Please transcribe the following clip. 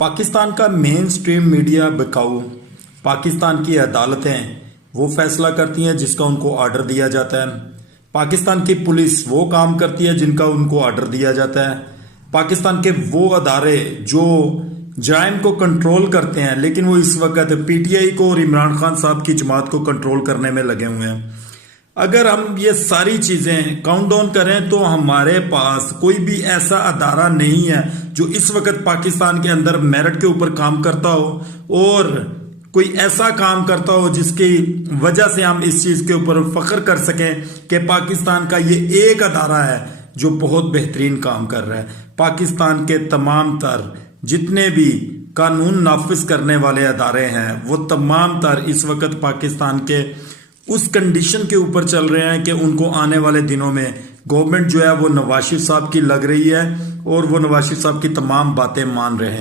पाकिस्तान का main stream media बिकाऊ, पाकिस्तान की अदालतें वो फैसला करती हैं जिसका उनको ऑर्डर दिया जाता है। पाकिस्तान की पुलिस वो काम करती है जिनका उनको ऑर्डर दिया जाता है। पाकिस्तान के वो अदारे जो जराइम को कंट्रोल करते हैं, लेकिन वो इस वक्त पीटीआई को और इमरान खान साहब की जमात को कंट्रोल करने में लगे हुए हैं। अगर हम ये सारी चीजें काउंट डाउन करें तो हमारे पास कोई भी ऐसा अदारा नहीं है जो इस वक्त पाकिस्तान के अंदर मेरिट के ऊपर काम करता हो और कोई ऐसा काम करता हो जिसकी वजह से हम इस चीज के ऊपर फख्र कर सकें कि पाकिस्तान का ये एक अदारा है जो बहुत बेहतरीन काम कर रहा है। पाकिस्तान के तमाम तर जितने भी कानून नाफिज करने वाले अदारे हैं वो तमाम तर इस वक्त पाकिस्तान के उस कंडीशन के ऊपर चल रहे हैं कि उनको आने वाले दिनों में गवर्नमेंट जो है वो नवाज शरीफ साहब की लग रही है और वो नवाज शरीफ साहब की तमाम बातें मान रहे हैं।